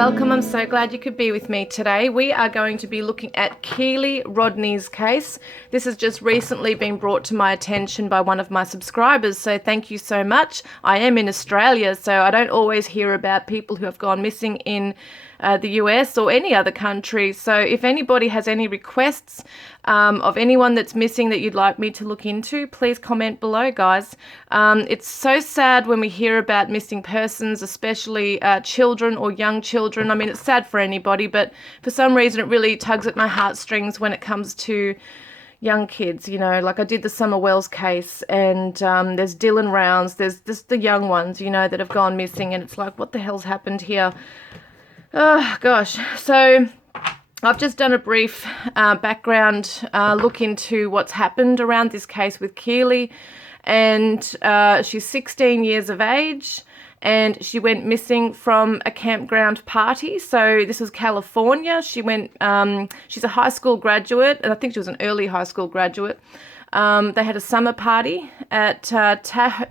welcome. I'm so glad you could be with me today. We are going to be looking at Kiely Rodni's case. This has just recently been brought to my attention by one of my subscribers, so thank you so much. I am in Australia, so I don't always hear about people who have gone missing in the US or any other country. So if anybody has any requests of anyone that's missing that you'd like me to look into, please comment below, guys. It's so sad when we hear about missing persons, especially children or young children. I mean, it's sad for anybody, but for some reason it really tugs at my heartstrings when it comes to young kids, you know, like I did the Summer Wells case, and there's Dylan Rounds, there's just the young ones, you know, that have gone missing, and it's like, what the hell's happened here? Oh, gosh. So I've just done a brief background look into what's happened around this case with Keely, and she's 16 years of age, and she went missing from a campground party. So this was California. She went, she's a high school graduate, and I think she was an early high school graduate. They had a summer party at Tahoe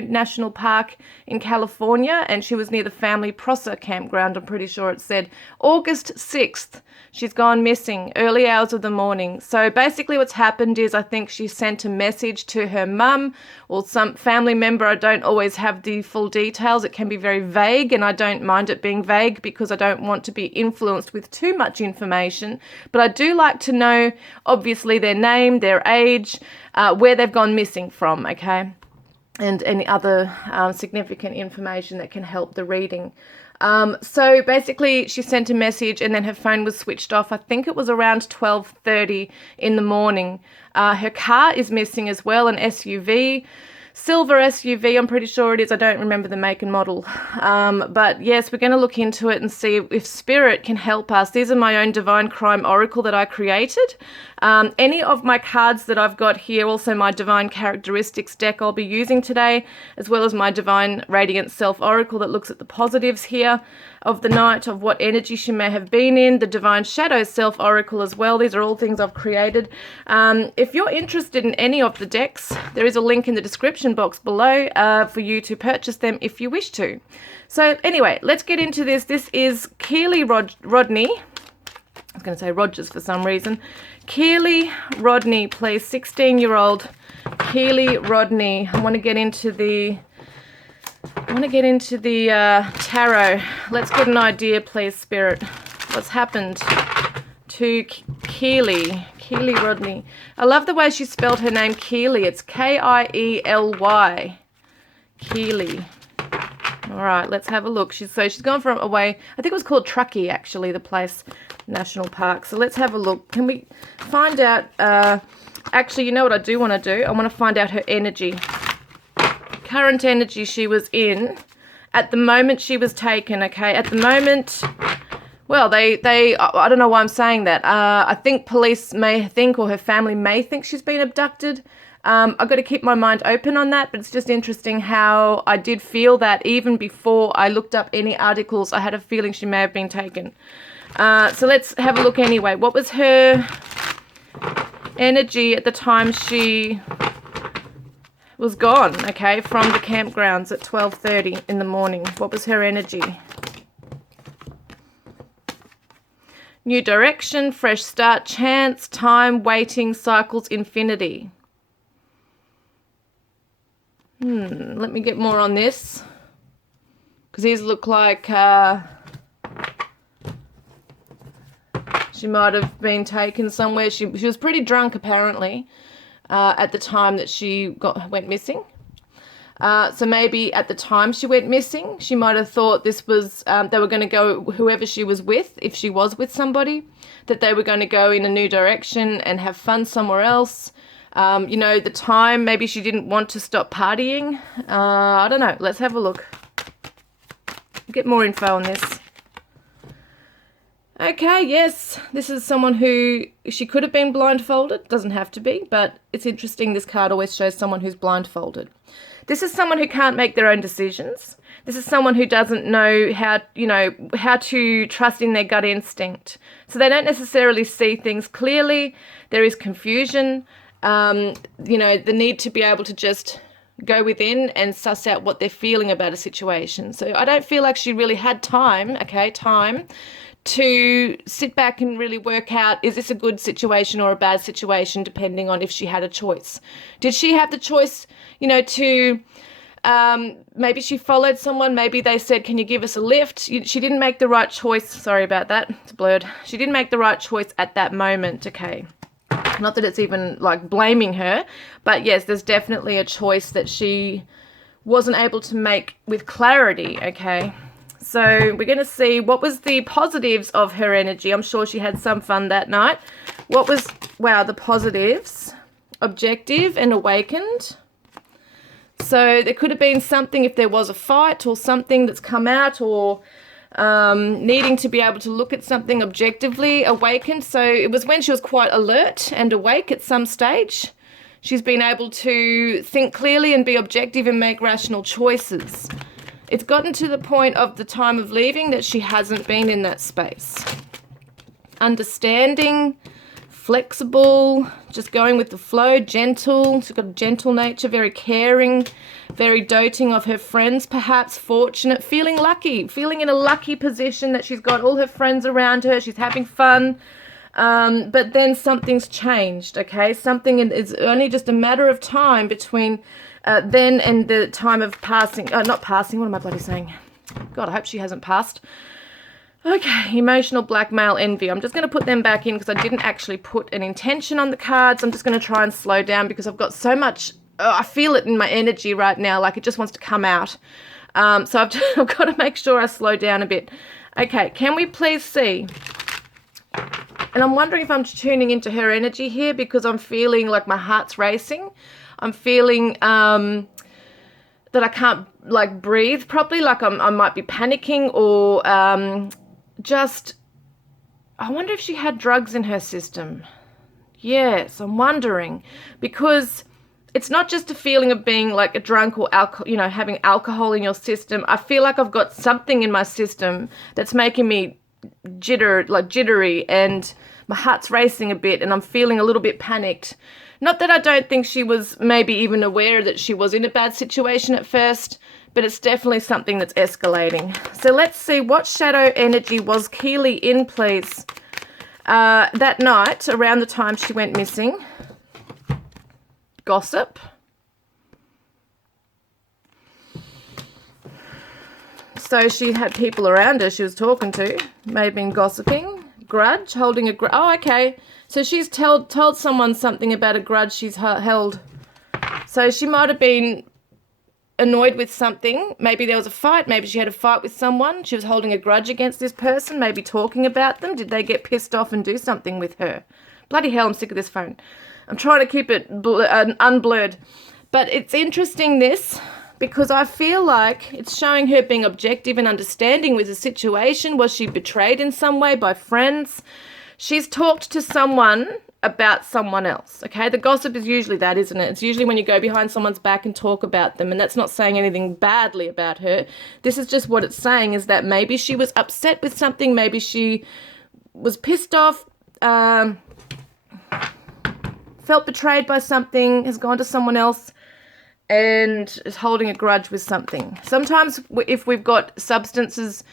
National Park in California, and she was near the family Prosser Campground. I'm pretty sure it said August 6th. She's gone missing, early hours of the morning. So basically what's happened is I think she sent a message to her mum or some family member. I don't always have the full details. It can be very vague, and I don't mind it being vague because I don't want to be influenced with too much information. But I do like to know, obviously, their name, their age, where they've gone missing from, okay? And any other significant information that can help the reading. So basically she sent a message, and then her phone was switched off. I think it was around 12:30 in the morning. Her car is missing as well, an SUV, silver SUV, I'm pretty sure it is. I don't remember the make and model. But yes, we're going to look into it and see if spirit can help us. These are my own divine crime oracle that I created. Any of my cards that I've got here, also my divine characteristics deck I'll be using today, as well as my divine radiant self oracle that looks at the positives here of the night, of what energy she may have been in, the divine shadow self oracle as well. These are all things I've created. If you're interested in any of the decks, there is a link in the description box below for you to purchase them if you wish to. So anyway, let's get into this. This is Kiely Rodni. I was going to say Rogers for some reason. Kiely Rodni, please. 16-year-old Kiely Rodni. I want to get into the tarot. Let's get an idea, please, Spirit. What's happened to Kiely Rodni? I love the way she spelled her name, Keely. It's K-I-E-L-Y. Keely. All right, let's have a look. She's gone from away. I think it was called Truckee, actually, the place, National Park. So let's have a look. Can we find out? Actually, you know what I do want to do? I want to find out her energy. Current energy she was in at the moment she was taken, okay? At the moment, well, I don't know why I'm saying that. I think police may think, or her family may think, she's been abducted. I've got to keep my mind open on that, but it's just interesting how I did feel that even before I looked up any articles, I had a feeling she may have been taken. So let's have a look anyway. What was her energy at the time she was gone, okay, from the campgrounds at 12:30 in the morning? What was her energy? New direction, fresh start, chance, time, waiting, cycles, infinity. Let me get more on this, because these look like she might have been taken somewhere. She was pretty drunk, apparently, at the time that she went missing. So maybe at the time she went missing, she might have thought this was, they were going to go, whoever she was with, if she was with somebody, that they were going to go in a new direction and have fun somewhere else. You know, the time, maybe she didn't want to stop partying. I don't know. Let's have a look. Get more info on this. Okay, yes, this is someone who, she could have been blindfolded. Doesn't have to be, but it's interesting. This card always shows someone who's blindfolded. This is someone who can't make their own decisions. This is someone who doesn't know how to trust in their gut instinct. So they don't necessarily see things clearly. There is confusion. The need to be able to just go within and suss out what they're feeling about a situation. So I don't feel like she really had time to sit back and really work out, is this a good situation or a bad situation, depending on if she had a choice. Did she have the choice, to maybe she followed someone, maybe they said, can you give us a lift? She didn't make the right choice. Sorry about that. It's blurred. She didn't make the right choice at that moment, okay? Not that it's even like blaming her, but yes, there's definitely a choice that she wasn't able to make with clarity, okay? So we're going to see what was the positives of her energy. I'm sure she had some fun that night. What was, wow, the positives? Objective and awakened. So there could have been something, if there was a fight or something that's come out, or needing to be able to look at something objectively. Awakened, so it was when she was quite alert and awake at some stage. She's been able to think clearly and be objective and make rational choices. It's gotten to the point of the time of leaving that she hasn't been in that space. Understanding, flexible, just going with the flow, gentle. She's got a gentle nature, very caring, very doting of her friends, perhaps fortunate, feeling lucky, feeling in a lucky position that she's got all her friends around her, she's having fun. But then something's changed, okay? Something is only just a matter of time between then and the time of passing. Not passing, what am I bloody saying? God, I hope she hasn't passed. Okay, emotional blackmail, envy. I'm just going to put them back in because I didn't actually put an intention on the cards. I'm just going to try and slow down because I've got so much, I feel it in my energy right now, like it just wants to come out. So I've got to make sure I slow down a bit. Okay, can we please see? And I'm wondering if I'm tuning into her energy here because I'm feeling like my heart's racing. I'm feeling that I can't like breathe properly, like I might be panicking, or I wonder if she had drugs in her system. Yes, I'm wondering, because it's not just a feeling of being like a drunk or alcohol, having alcohol in your system. I feel like I've got something in my system that's making me jittery, and my heart's racing a bit, and I'm feeling a little bit panicked. Not that I don't think she was maybe even aware that she was in a bad situation at first, but it's definitely something that's escalating. So let's see, what shadow energy was Keely in, please, that night around the time she went missing? Gossip. So she had people around her she was talking to, may have been gossiping. Grudge, holding a grudge. Oh, okay. So she's told someone something about a grudge she's held. So she might have been annoyed with something. Maybe there was a fight. Maybe she had a fight with someone. She was holding a grudge against this person, maybe talking about them. Did they get pissed off and do something with her? Bloody hell, I'm sick of this phone. I'm trying to keep it unblurred. But it's interesting, this, because I feel like it's showing her being objective and understanding with the situation. Was she betrayed in some way by friends? She's talked to someone about someone else, okay? The gossip is usually that, isn't it? It's usually when you go behind someone's back and talk about them, and that's not saying anything badly about her. This is just what it's saying, is that maybe she was upset with something, maybe she was pissed off, felt betrayed by something, has gone to someone else, and is holding a grudge with something. Sometimes if we've got substances,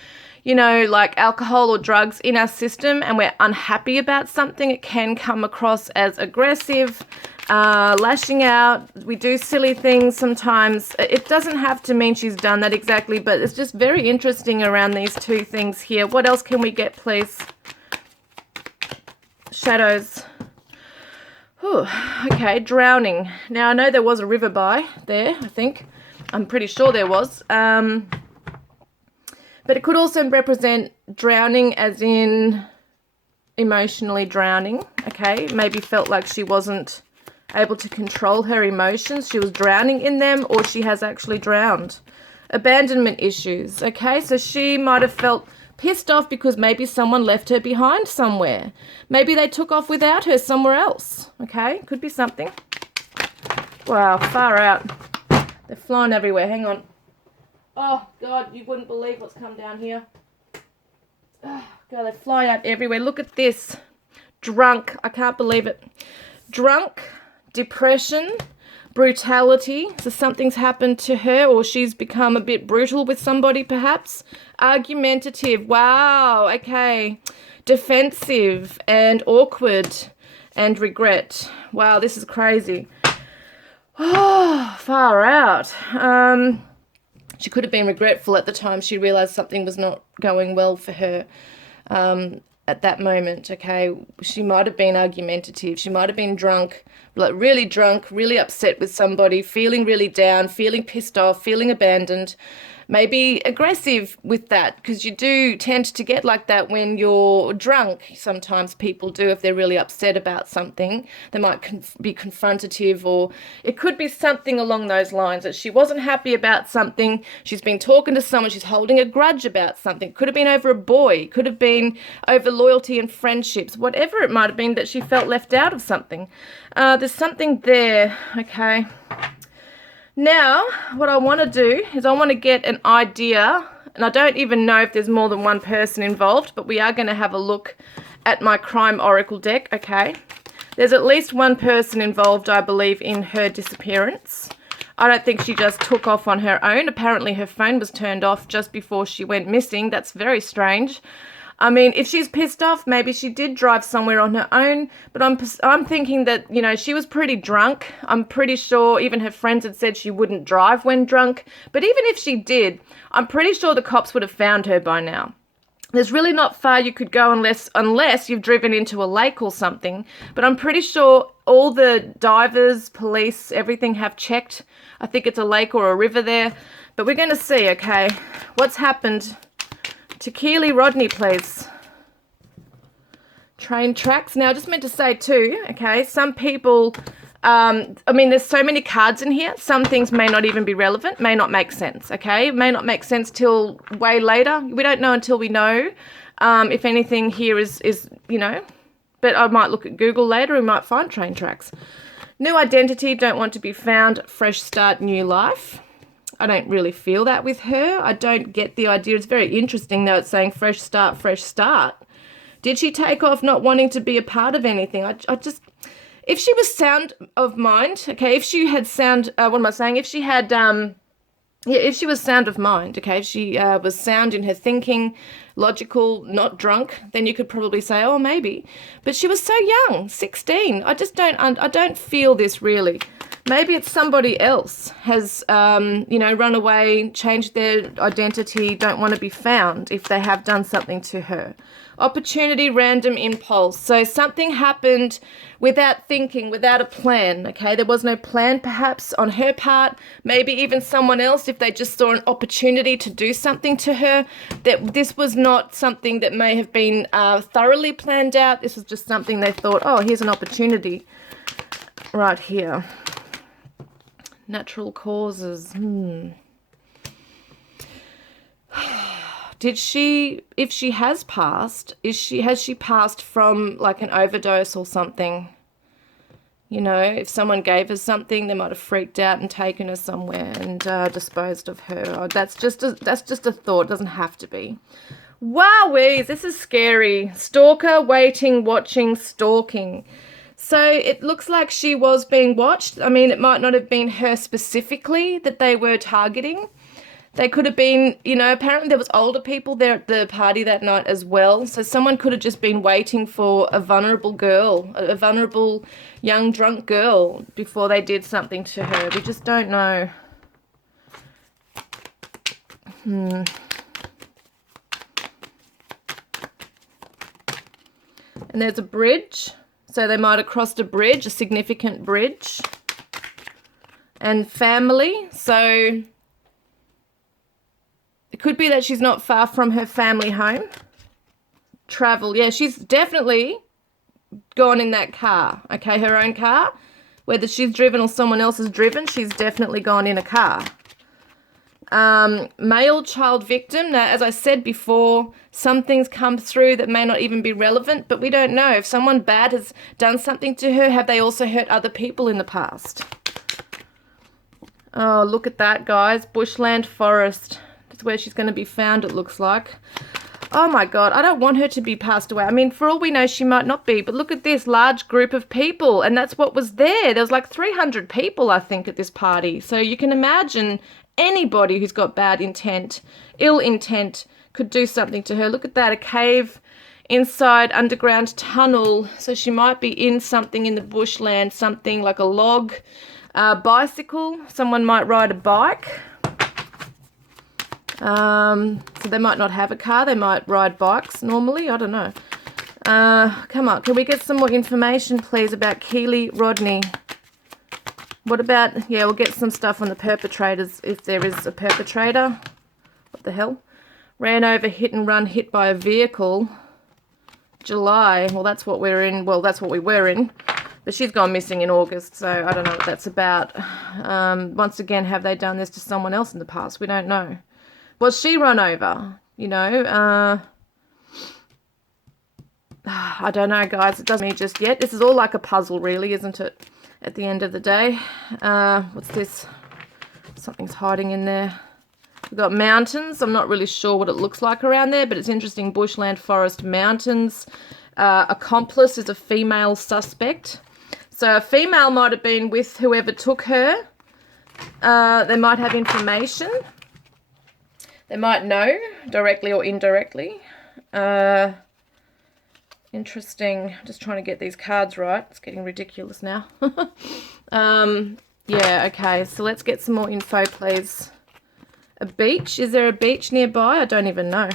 like alcohol or drugs in our system, and we're unhappy about something, it can come across as aggressive, lashing out. We do silly things sometimes. It doesn't have to mean she's done that exactly, but it's just very interesting around these two things here. What else can we get, please? Shadows. Ooh, okay, drowning. Now, I know there was a river by there, I think. I'm pretty sure there was. But it could also represent drowning as in emotionally drowning, okay? Maybe felt like she wasn't able to control her emotions. She was drowning in them, or she has actually drowned. Abandonment issues, okay? So she might have felt pissed off because maybe someone left her behind somewhere. Maybe they took off without her somewhere else, okay? Could be something. Wow, far out. They're flying everywhere. Hang on. Oh, God, you wouldn't believe what's come down here. Oh, God, they fly out everywhere. Look at this. Drunk. I can't believe it. Drunk, depression, Brutality, so something's happened to her, or she's become a bit brutal with somebody perhaps. Argumentative, wow, okay. Defensive and awkward and regret. Wow, this is crazy. Oh, far out. She could have been regretful at the time she realized something was not going well for her at that moment, okay? She might have been argumentative. She might have been drunk, really upset with somebody, feeling really down, feeling pissed off, feeling abandoned. Maybe aggressive with that, because you do tend to get like that when you're drunk. Sometimes people do, if they're really upset about something. They might be confrontative, or it could be something along those lines, that she wasn't happy about something. She's been talking to someone. She's holding a grudge about something. Could have been over a boy. Could have been over loyalty and friendships. Whatever it might have been, that she felt left out of something. There's something there, okay? Now, what I want to do is I want to get an idea, and I don't even know if there's more than one person involved, but we are going to have a look at my crime oracle deck, okay? There's at least one person involved, I believe, in her disappearance. I don't think she just took off on her own. Apparently her phone was turned off just before she went missing. That's very strange. I mean, if she's pissed off, maybe she did drive somewhere on her own, but I'm thinking that, you know, she was pretty drunk. I'm pretty sure even her friends had said she wouldn't drive when drunk, but even if she did, I'm pretty sure the cops would have found her by now. There's really not far you could go unless you've driven into a lake or something, but I'm pretty sure all the divers, police, everything have checked. I think it's a lake or a river there, but we're going to see, okay, what's happened to Kiely Rodni, please. Train tracks. Now, I just meant to say too, okay, some people, I mean, there's so many cards in here. Some things may not even be relevant, may not make sense, okay? May not make sense till way later. We don't know until we know if anything here is, you know, but I might look at Google later and might find train tracks. New identity, don't want to be found, fresh start, new life. I don't really feel that with her. I don't get the idea. It's very interesting, though. It's saying fresh start, fresh start. Did she take off not wanting to be a part of anything? I just, if she was sound of mind, okay, if she had sound, what am I saying? If she had, if she was sound of mind, okay, if she was sound in her thinking, logical, not drunk, then you could probably say, oh, maybe. But she was so young, 16. I don't feel this really. Maybe it's somebody else has, you know, run away, changed their identity, don't want to be found if they have done something to her. Opportunity, random impulse. So something happened without thinking, without a plan, okay? There was no plan perhaps on her part, maybe even someone else, if they just saw an opportunity to do something to her, that this was not something that may have been thoroughly planned out. This was just something they thought, oh, here's an opportunity right here. Natural causes. Did she, if she has passed, has she passed from like an overdose or something? You know, if someone gave her something, they might have freaked out and taken her somewhere and disposed of her. Oh, that's just a thought. It doesn't have to be. Wowee, this is scary. Stalker, waiting, watching, stalking. So it looks like she was being watched. I mean, it might not have been her specifically that they were targeting. They could have been, you know, apparently there was older people there at the party that night as well. So someone could have just been waiting for a vulnerable girl, a vulnerable young drunk girl before they did something to her. We just don't know. And there's a bridge. So they might have crossed a bridge, a significant bridge. And family. So it could be that she's not far from her family home. Travel. Yeah, she's definitely gone in that car. Okay, her own car. Whether she's driven or someone else has driven, she's definitely gone in a car. Male child victim. Now, as I said before, some things come through that may not even be relevant, but we don't know. If someone bad has done something to her, have they also hurt other people in the past? Oh, look at that, guys. Bushland forest. That's where she's going to be found, it looks like. Oh my God, I don't want her to be passed away. I mean, for all we know, she might not be, but look at this large group of people, and that's what was there. There was like 300 people, I think, at this party. So you can imagine anybody who's got bad intent, ill intent, could do something to her. Look at that, a cave inside underground tunnel. So she might be in something in the bushland, something like a log, bicycle. Someone might ride a bike. So they might not have a car. They might ride bikes normally. I don't know. Come on. Can we get some more information, please, about Kiely Rodni? What about, yeah, we'll get some stuff on the perpetrators if there is a perpetrator. What the hell? Ran over, hit and run, hit by a vehicle. July. Well, that's what we're in. Well, that's what we were in. But she's gone missing in August, so I don't know what that's about. Once again, have they done this to someone else in the past? We don't know. Was she run over? You know, I don't know, guys. It doesn't mean just yet. This is all like a puzzle, really, isn't it? At the end of the day. What's this? Something's hiding in there. We've got mountains. I'm not really sure what it looks like around there, but it's interesting. Bushland, forest, mountains. Accomplice is a female suspect. So a female might have been with whoever took her. They might have information. They might know, directly or indirectly. Interesting. Just trying to get these cards right. It's getting ridiculous now. Yeah, okay. So let's get some more info, please. A beach. Is there a beach nearby? I don't even know.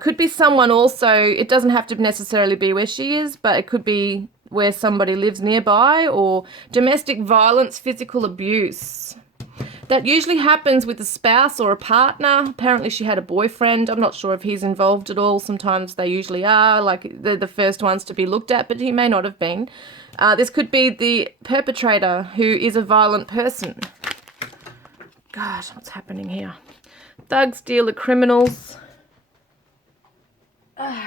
Could be someone also. It doesn't have to necessarily be where she is, but it could be where somebody lives nearby, or domestic violence, physical abuse. That usually happens with a spouse or a partner. Apparently she had a boyfriend. I'm not sure if he's involved at all. Sometimes they usually are. Like, they're the first ones to be looked at, but he may not have been. This could be the perpetrator who is a violent person. God, what's happening here? Thugs, dealer, criminals.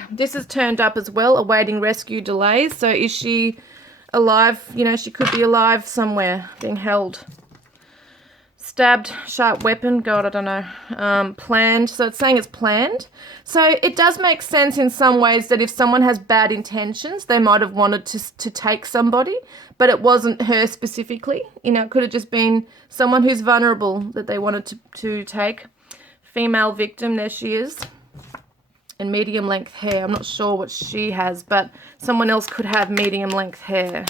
This is turned up as well, awaiting rescue delays. So is she alive? You know, she could be alive somewhere, being held. Stabbed, sharp weapon, God, I don't know. Planned, so it's saying it's planned. So it does make sense in some ways that if someone has bad intentions, they might have wanted to take somebody, but it wasn't her specifically. You know, it could have just been someone who's vulnerable that they wanted to take. Female victim, there she is. And medium length hair. I'm not sure what she has, but someone else could have medium length hair.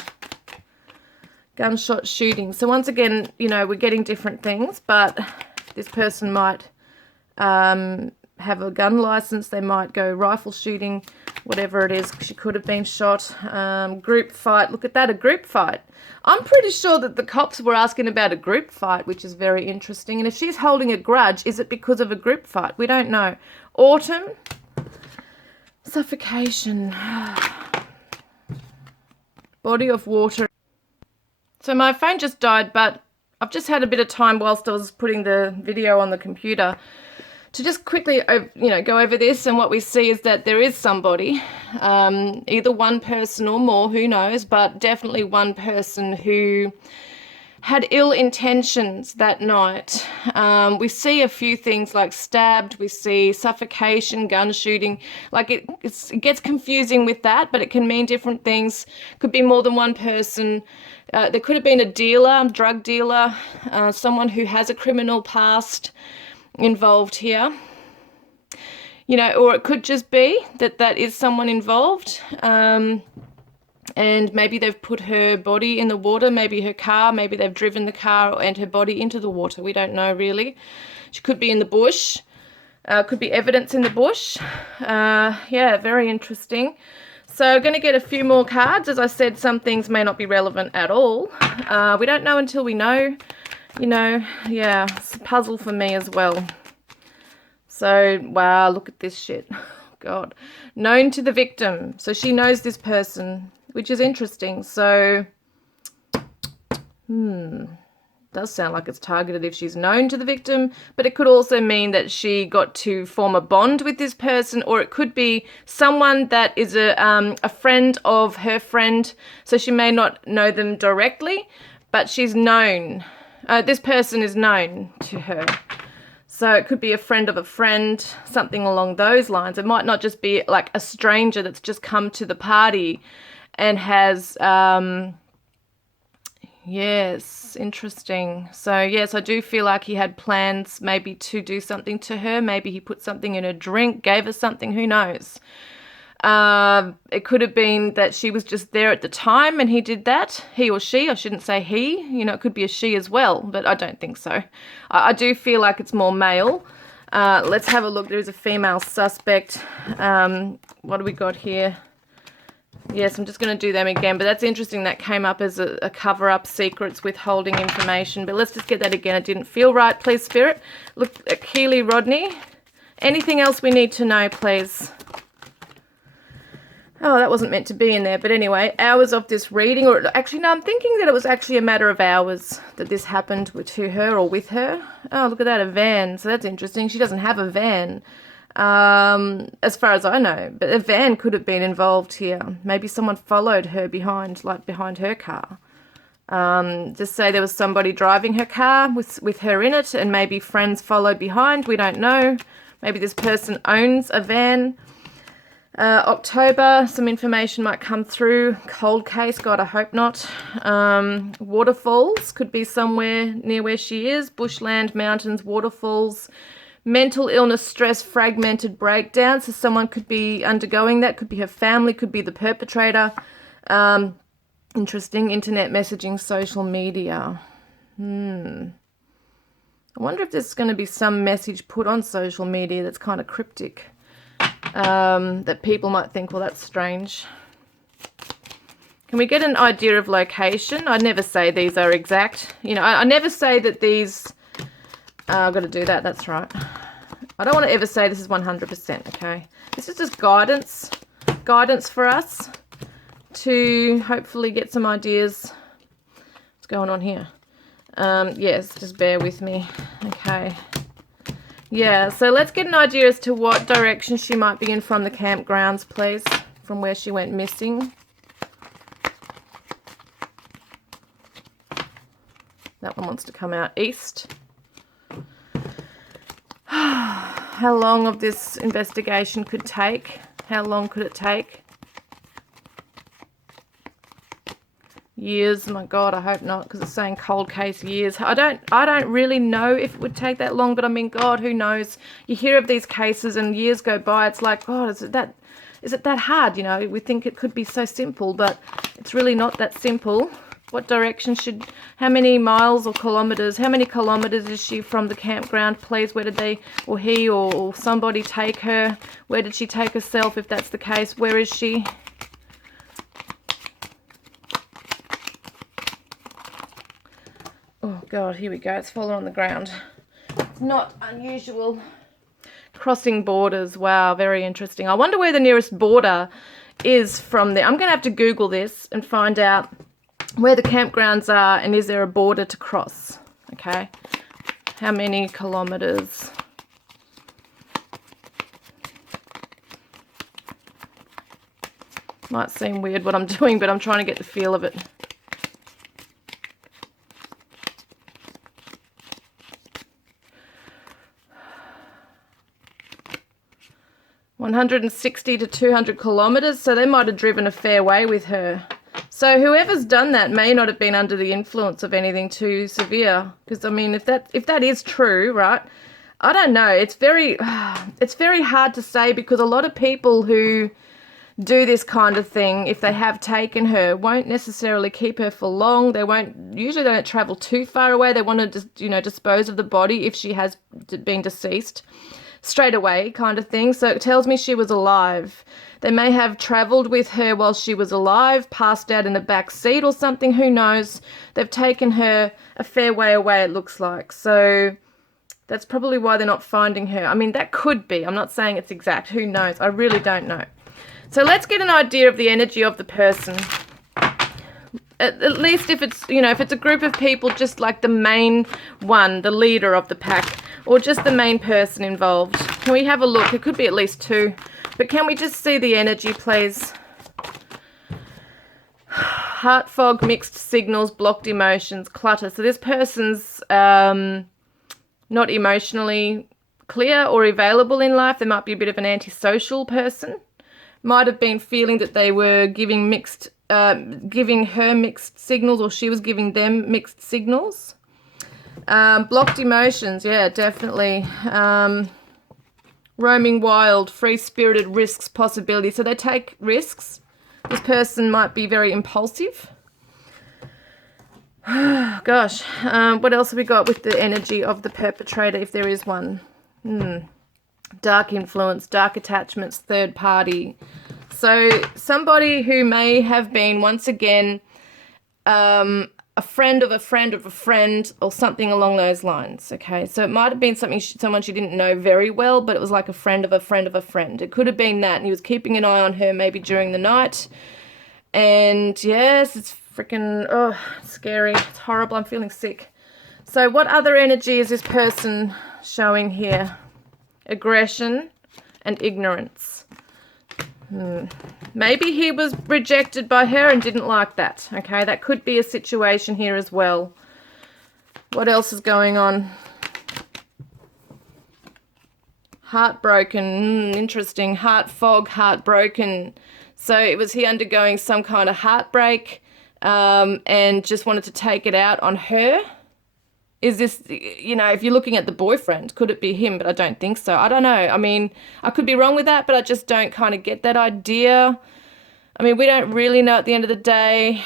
Gunshot shooting. So once again, you know, we're getting different things, but this person might have a gun license. They might go rifle shooting, whatever it is. She could have been shot. Group fight. Look at that, a group fight. I'm pretty sure that the cops were asking about a group fight, which is very interesting. And if she's holding a grudge, is it because of a group fight? We don't know. Autumn. Suffocation. Body of water. So my phone just died, but I've just had a bit of time whilst I was putting the video on the computer to just quickly, you know, go over this. And what we see is that there is somebody, either one person or more, who knows, but definitely one person who had ill intentions that night. We see a few things like stabbed, we see suffocation, gun shooting. Like it gets confusing with that, but it can mean different things. Could be more than one person. There could have been a dealer, drug dealer, someone who has a criminal past involved here. You know, or it could just be that is someone involved. And maybe they've put her body in the water, maybe her car, maybe they've driven the car and her body into the water. We don't know, really. She could be in the bush. Could be evidence in the bush. Yeah, very interesting. So going to get a few more cards. As I said, some things may not be relevant at all. We don't know until we know. You know, yeah, it's a puzzle for me as well. So, wow, look at this shit. God. Known to the victim. So she knows this person, which is interesting. So, does sound like it's targeted if she's known to the victim, but it could also mean that she got to form a bond with this person, or it could be someone that is a friend of her friend. So she may not know them directly, but she's known. This person is known to her. So it could be a friend of a friend, something along those lines. It might not just be like a stranger that's just come to the party and has, yes, interesting. So yes, I do feel like he had plans maybe to do something to her. Maybe he put something in her drink, gave her something, who knows. It could have been that she was just there at the time and he did that. He or she, I shouldn't say he, you know, it could be a she as well, but I don't think so. I do feel like it's more male. Let's have a look. There is a female suspect. What do we got here? Yes, I'm just going to do them again, but that's interesting. That came up as a cover-up, secrets, withholding information, but let's just get that again. It didn't feel right, please, Spirit. Look at Kiely Rodni. Anything else we need to know, please? Oh, that wasn't meant to be in there. But anyway, hours of this reading, or actually, no, I'm thinking that it was actually a matter of hours that this happened to her or with her. Oh, look at that, a van. So that's interesting. She doesn't have a van, as far as I know. But a van could have been involved here. Maybe someone followed her behind, like behind her car. Just say there was somebody driving her car with her in it, and maybe friends followed behind. We don't know. Maybe this person owns a van. October, some information might come through. Cold case, God, I hope not. Waterfalls, could be somewhere near where she is. Bushland, mountains, waterfalls. Mental illness, stress, fragmented breakdown. So someone could be undergoing that. Could be her family, could be the perpetrator. Interesting. Internet messaging, social media. I wonder if there's going to be some message put on social media that's kind of cryptic. That people might think, well, that's strange. Can we get an idea of location? I never say these are exact. You know, I never say that these... I've got to do that, that's right. I don't want to ever say this is 100%, okay? This is just guidance. Guidance for us to hopefully get some ideas. What's going on here? Yes, just bear with me. Okay. Yeah, so let's get an idea as to what direction she might be in from the campgrounds, please, from where she went missing. That one wants to come out east. How long of this investigation could take? How long could it take? Years, my God, I hope not, because it's saying cold case years. I don't really know if it would take that long, but I mean, God, who knows? You hear of these cases and years go by, it's like, God, is it that hard? You know, we think it could be so simple, but it's really not that simple. What direction how many miles or kilometers, how many kilometers is she from the campground, please? Where did they, or he, or somebody take her? Where did she take herself, if that's the case? Where is she? Oh, God, here we go. It's fallen on the ground. It's not unusual. Crossing borders. Wow, very interesting. I wonder where the nearest border is from there. I'm going to have to Google this and find out where the campgrounds are and is there a border to cross. Okay. How many kilometers? Might seem weird what I'm doing, but I'm trying to get the feel of it. 160 to 200 kilometers, so they might have driven a fair way with her. So whoever's done that may not have been under the influence of anything too severe, because I mean, if that is true, right? I don't know. It's very hard to say, because a lot of people who do this kind of thing, if they have taken her, won't necessarily keep her for long. They don't travel too far away. They want to just, dispose of the body if she has been deceased straight away, kind of thing. So it tells me she was alive. They may have travelled with her while she was alive, passed out in the back seat or something, who knows. They've taken her a fair way away, it looks like. So that's probably why they're not finding her. I mean, that could be. I'm not saying it's exact. Who knows? I really don't know. So let's get an idea of the energy of the person. At least if it's, if it's a group of people, just like the main one, the leader of the pack, or just the main person involved. Can we have a look? It could be at least two. But can we just see the energy, please? Heart fog, mixed signals, blocked emotions, clutter. So this person's not emotionally clear or available in life. They might be a bit of an antisocial person. Might have been feeling that they were giving her mixed signals, or she was giving them mixed signals. Blocked emotions, yeah, definitely. Roaming wild, free-spirited, risks, possibilities. So they take risks. This person might be very impulsive. Gosh, what else have we got with the energy of the perpetrator, if there is one? Dark influence, dark attachments, third party. So somebody who may have been, once again, a friend of a friend of a friend, or something along those lines, okay? So it might have been someone she didn't know very well, but it was like a friend of a friend of a friend. It could have been that, and he was keeping an eye on her maybe during the night. And yes, it's freaking, scary. It's horrible. I'm feeling sick. So what other energy is this person showing here? Aggression and ignorance. Maybe he was rejected by her and didn't like that. Okay, that could be a situation here as well. What else is going on? Heartbroken. Interesting. Heart fog, heartbroken. So was he undergoing some kind of heartbreak and just wanted to take it out on her? Is this, if you're looking at the boyfriend, could it be him? But I don't think so. I don't know. I mean, I could be wrong with that, but I just don't kind of get that idea. I mean, we don't really know at the end of the day,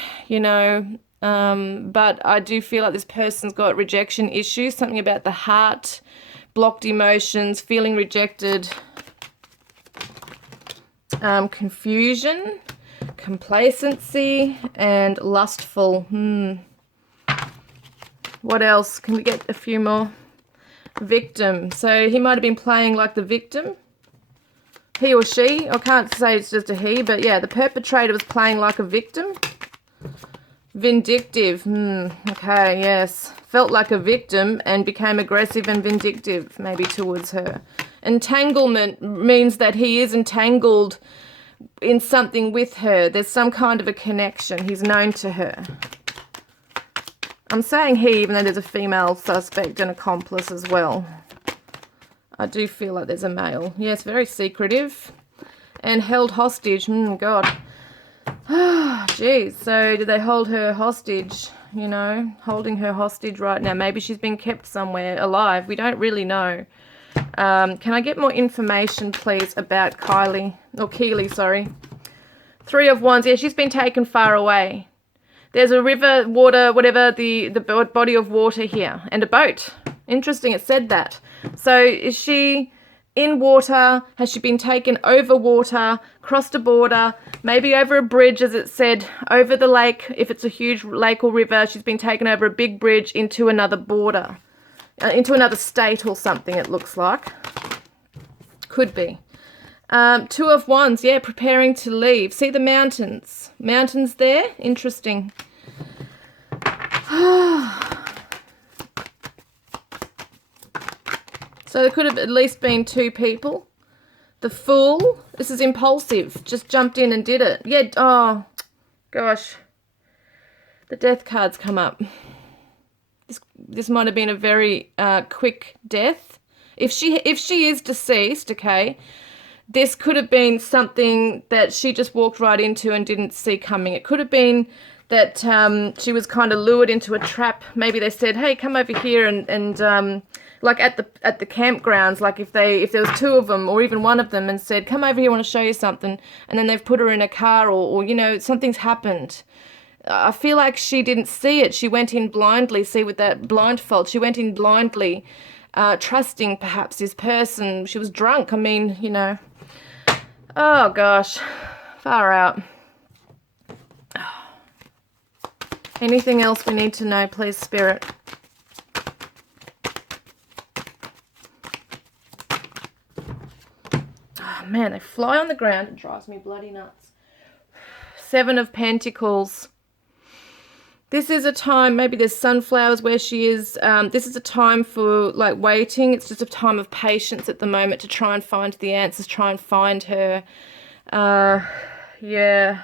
but I do feel like this person's got rejection issues, something about the heart, blocked emotions, feeling rejected, confusion, complacency, and lustful. What else? Can we get a few more? Victim. So he might have been playing like the victim. He or she. I can't say it's just a he, but yeah, the perpetrator was playing like a victim. Vindictive. Okay, yes. Felt like a victim and became aggressive and vindictive, maybe towards her. Entanglement means that he is entangled in something with her. There's some kind of a connection. He's known to her. I'm saying he, even though there's a female suspect and accomplice as well. I do feel like there's a male. Yes, very secretive. And held hostage. God. Geez. So did they hold her hostage? Holding her hostage right now. Maybe she's been kept somewhere alive. We don't really know. Can I get more information, please, about Kylie? Or Keely, sorry. 3 of Wands. Yeah, she's been taken far away. There's a river, water, whatever, the body of water here, and a boat. Interesting, it said that. So is she in water? Has she been taken over water, crossed a border, maybe over a bridge, as it said, over the lake? If it's a huge lake or river, she's been taken over a big bridge into another border, into another state or something, it looks like. Could be. 2 of Wands, yeah, preparing to leave. See the mountains. Mountains there? Interesting. So there could have at least been 2 people. The Fool. This is impulsive. Just jumped in and did it. Yeah, oh, gosh. The Death cards come up. This might have been a very quick death. If she is deceased, okay, this could have been something that she just walked right into and didn't see coming. It could have been that she was kind of lured into a trap. Maybe they said, hey, come over here and like at the campgrounds, like if there was 2 of them or even 1 of them and said, come over here, I want to show you something, and then they've put her in a car or something's happened. I feel like she didn't see it. She went in blindly, see, with that blindfold. She went in blindly, trusting perhaps this person. She was drunk. I mean, oh, gosh. Far out. Anything else we need to know, please, Spirit? Oh, man, they fly on the ground. It drives me bloody nuts. 7 of Pentacles. This is a time, maybe there's sunflowers where she is. This is a time for, like, waiting. It's just a time of patience at the moment to try and find the answers, try and find her. Yeah.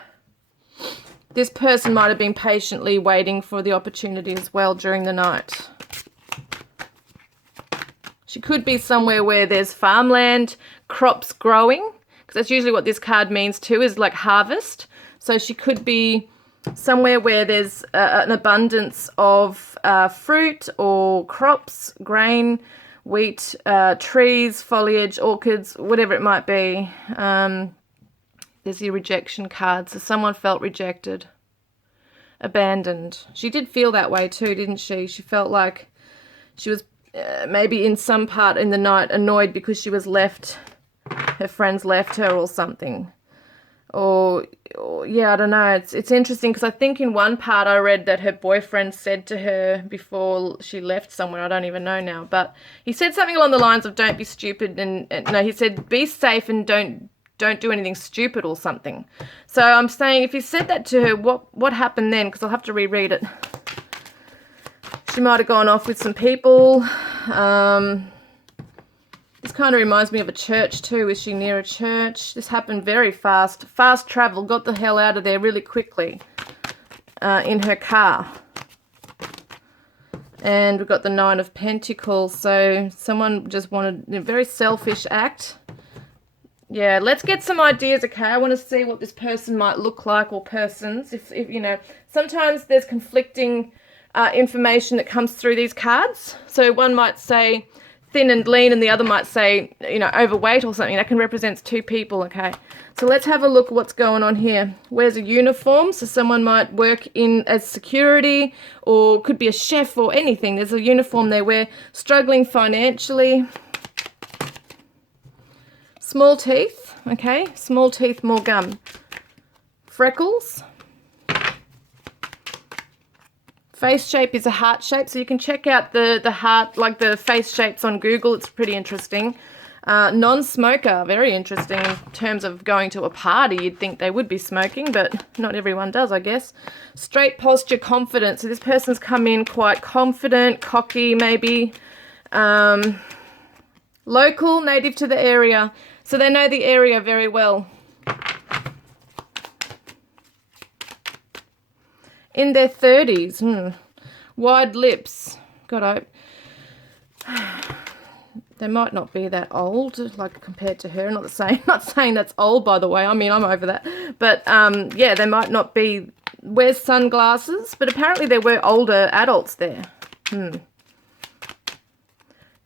This person might have been patiently waiting for the opportunity as well during the night. She could be somewhere where there's farmland, crops growing, because that's usually what this card means too, is like harvest. So she could be somewhere where there's an abundance of fruit or crops, grain, wheat, trees, foliage, orchids, whatever it might be. There's your rejection card. So someone felt rejected, abandoned. She did feel that way too, didn't she? She felt like she was maybe in some part in the night annoyed because she was left, her friends left her or something. Or yeah, I don't know. It's interesting because I think in one part I read that her boyfriend said to her before she left somewhere, I don't even know now, but he said something along the lines of don't be stupid, and no, he said be safe and don't do anything stupid or something. So I'm saying if he said that to her, what happened then? Because I'll have to reread it. She might have gone off with some people. This kind of reminds me of a church too. Is she near a church? This happened very fast. Fast travel. Got the hell out of there really quickly in her car. And we've got the Nine of Pentacles. So someone just wanted a very selfish act. Yeah, let's get some ideas, okay? I want to see what this person might look like, or persons. If you know, sometimes there's conflicting information that comes through these cards. So one might say thin and lean, and the other might say, you know, overweight or something. That can represent two people, okay? So let's have a look at what's going on here. Wears a uniform, so someone might work in as security, or could be a chef or anything. There's a uniform they wear. Struggling financially. Small teeth, okay? Small teeth, more gum. Freckles. Face shape is a heart shape, so you can check out the heart, like the face shapes on Google. It's pretty interesting. Non-smoker, very interesting in terms of going to a party. You'd think they would be smoking, but not everyone does, I guess. Straight posture, confident. So this person's come in quite confident, cocky maybe. Local, native to the area. So they know the area very well. In their 30s. Wide lips. God, they might not be that old, like compared to her. Not saying that's old, by the way. I mean, I'm over that. But yeah, they might not be. Wears sunglasses, but apparently there were older adults there.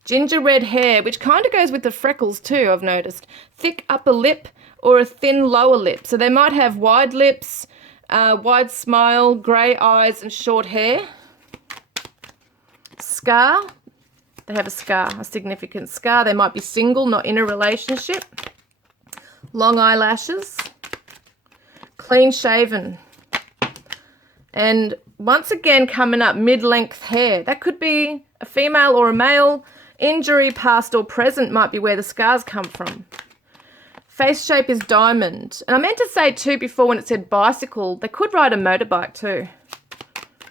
Ginger red hair, which kind of goes with the freckles too, I've noticed. Thick upper lip or a thin lower lip. So they might have wide lips, wide smile, grey eyes and short hair. Scar. They have a scar, a significant scar. They might be single, not in a relationship. Long eyelashes. Clean shaven. And once again coming up, mid-length hair. That could be a female or a male. Injury, past or present, might be where the scars come from. Face shape is diamond. And I meant to say too before when it said bicycle, they could ride a motorbike too.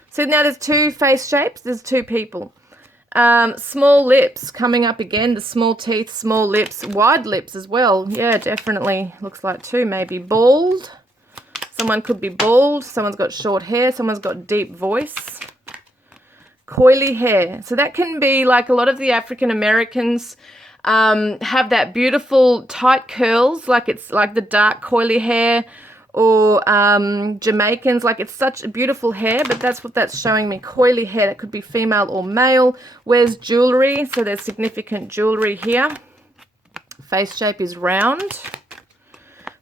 So now there's two face shapes, there's two people. Small lips coming up again, the small teeth, small lips, wide lips as well. Yeah, definitely looks like two, maybe. Bald. Someone could be bald, someone's got short hair, someone's got deep voice. Coily hair. So that can be like a lot of the African Americans have that beautiful tight curls, like it's like the dark coily hair, or Jamaicans, like it's such a beautiful hair, but that's what that's showing me. Coily hair. That could be female or male. Wears jewelry, so there's significant jewelry here. Face shape is round.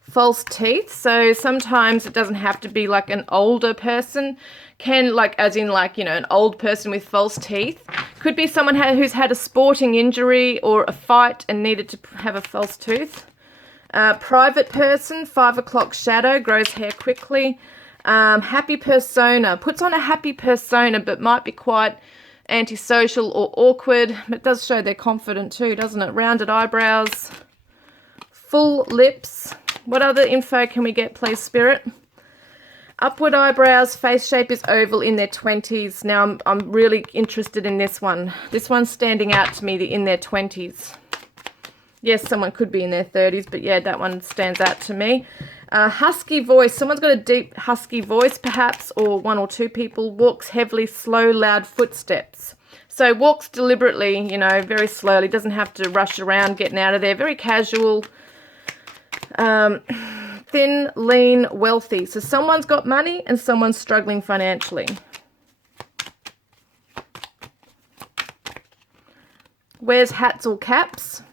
False teeth. So sometimes it doesn't have to be like an older person. Can, like, as in like, you know, an old person with false teeth. Could be someone who's had a sporting injury or a fight and needed to have a false tooth. Private person, 5 o'clock shadow, grows hair quickly. Happy persona, puts on a happy persona but might be quite antisocial or awkward. But it does show they're confident too, doesn't it? Rounded eyebrows. Full lips. What other info can we get, please, Spirit? Upward eyebrows, face shape is oval, in their 20s. Now, I'm really interested in this one. This one's standing out to me, in their 20s. Yes, someone could be in their 30s, but yeah, that one stands out to me. Husky voice. Someone's got a deep husky voice, perhaps, or one or two people. Walks heavily, slow, loud footsteps. So So walks deliberately, you know, very slowly, doesn't have to rush around getting out of there, very casual. Thin, lean, wealthy. So someone's got money and someone's struggling financially. Wears hats or caps.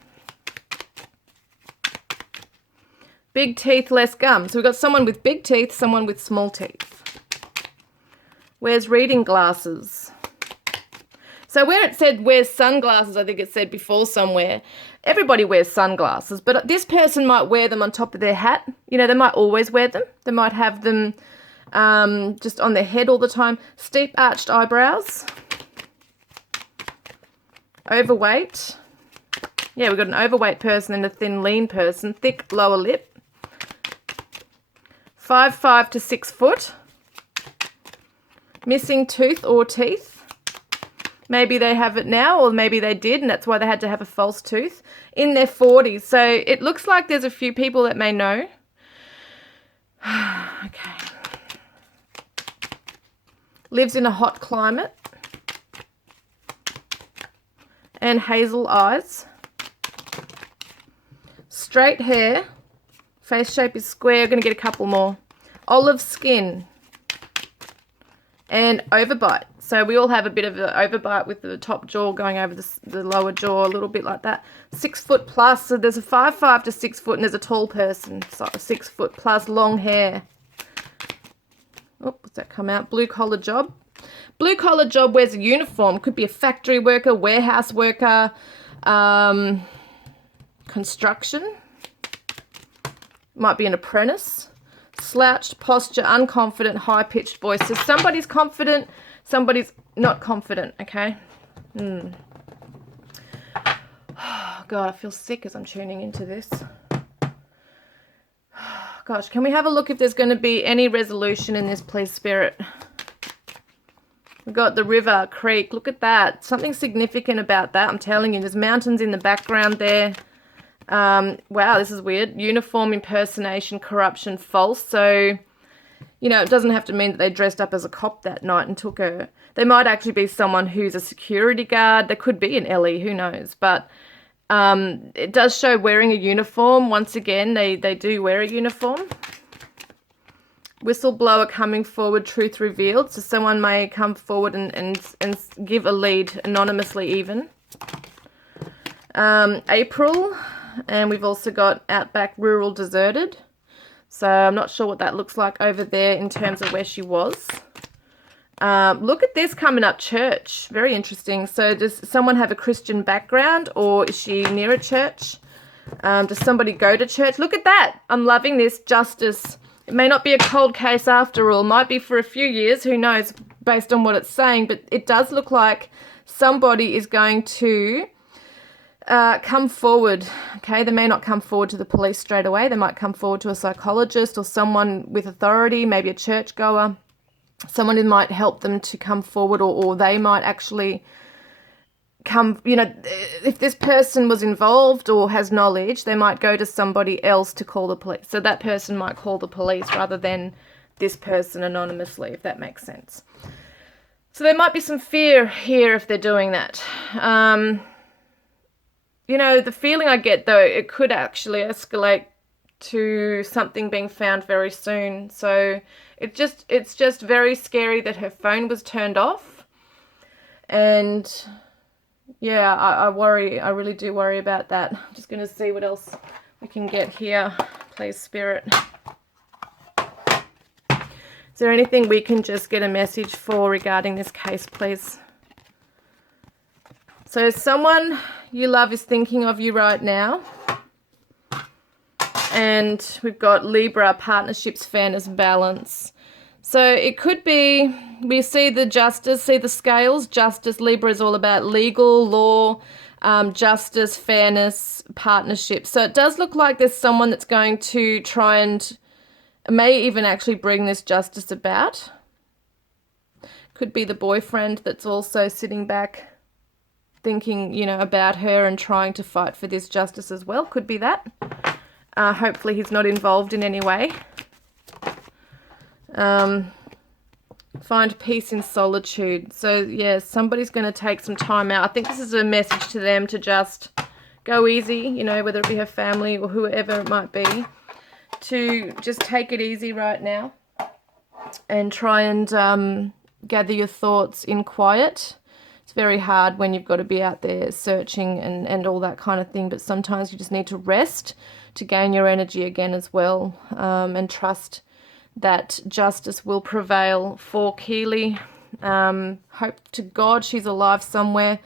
Big teeth, less gum. So we've got someone with big teeth, someone with small teeth. Wears reading glasses. So where it said wears sunglasses, I think it said before somewhere, everybody wears sunglasses, but this person might wear them on top of their hat. You know, they might always wear them. They might have them just on their head all the time. Steep arched eyebrows. Overweight. Yeah, we've got an overweight person and a thin, lean person. Thick lower lip. 5'5" to 6 foot. Missing tooth or teeth. Maybe they have it now, or maybe they did, and that's why they had to have a false tooth. In their 40s. So it looks like there's a few people that may know. Okay. Lives in a hot climate. And hazel eyes. Straight hair. Face shape is square. We're going to get a couple more. Olive skin. And overbite. So we all have a bit of an overbite with the top jaw going over the lower jaw, a little bit like that. 6 foot plus. So there's a 5'5" to 6 foot, and there's a tall person. So 6 foot plus, long hair. Oh, what's that come out? Blue collar job. Blue collar job wears a uniform. Could be a factory worker, warehouse worker, construction. Might be an apprentice. Slouched posture, unconfident, high-pitched voice. So somebody's confident, somebody's not confident, okay? Oh, God, I feel sick as I'm tuning into this. Gosh, can we have a look if there's going to be any resolution in this, please, Spirit? We've got the river, creek. Look at that. Something significant about that, I'm telling you. There's mountains in the background there. Wow, this is weird. Uniform, impersonation, corruption, false. So, you know, it doesn't have to mean that they dressed up as a cop that night and took her. They might actually be someone who's a security guard. There could be an Ellie, who knows. But it does show wearing a uniform. Once again, they do wear a uniform. Whistleblower coming forward, truth revealed. So someone may come forward and give a lead, anonymously even. April. And we've also got outback, rural, deserted. So I'm not sure what that looks like over there in terms of where she was. Look at this coming up, church. Very interesting. So does someone have a Christian background, or is she near a church? Does somebody go to church? Look at that. I'm loving this. Justice. It may not be a cold case after all. Might be for a few years. Who knows based on what it's saying. But it does look like somebody is going to come forward. Okay, they may not come forward to the police straight away. They might come forward to a psychologist or someone with authority, maybe a churchgoer, someone who might help them to come forward, or they might actually come, you know, if this person was involved or has knowledge, they might go to somebody else to call the police. So that person might call the police rather than this person anonymously, if that makes sense. So there might be some fear here if they're doing that. You know, the feeling I get, though, it could actually escalate to something being found very soon. So it's just very scary that her phone was turned off. And yeah, I worry. I really do worry about that. I'm just going to see what else we can get here. Please, Spirit. Is there anything we can just get a message for regarding this case, please? So someone you love is thinking of you right now. And we've got Libra, partnerships, fairness, balance. So it could be, we see the justice, see the scales. Justice, Libra is all about legal, law, justice, fairness, partnership. So it does look like there's someone that's going to try and may even actually bring this justice about. Could be the boyfriend that's also sitting back thinking, you know, about her and trying to fight for this justice as well. Could be that. Hopefully he's not involved in any way. Find peace in solitude. So, yeah, somebody's going to take some time out. I think this is a message to them to just go easy, you know, whether it be her family or whoever it might be, to just take it easy right now and try and gather your thoughts in quiet. It's very hard when you've got to be out there searching and all that kind of thing, but sometimes you just need to rest to gain your energy again as well, and trust that justice will prevail for Keely. Hope to God she's alive somewhere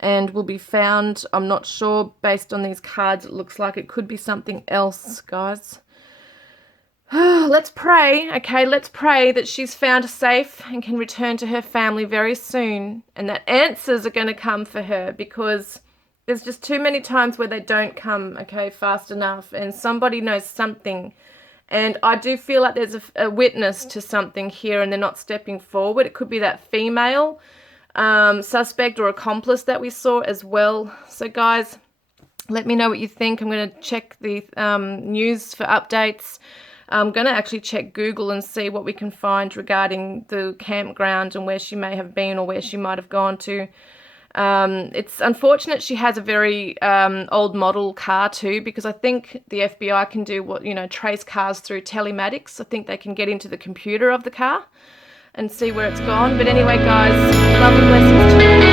and will be found. I'm not sure. Based on these cards, it looks like it could be something else, guys. Let's pray, okay? Let's pray that she's found safe and can return to her family very soon, and that answers are going to come for her, because there's just too many times where they don't come, okay, fast enough, and somebody knows something. And I do feel like there's a witness to something here and they're not stepping forward. It could be that female suspect or accomplice that we saw as well. So, guys, let me know what you think. I'm going to check the news for updates. I'm going to actually check Google and see what we can find regarding the campground and where she may have been or where she might have gone to. It's unfortunate she has a very old model car too, because I think the FBI can do what, you know, trace cars through telematics. I think they can get into the computer of the car and see where it's gone. But anyway, guys, love and blessings to you.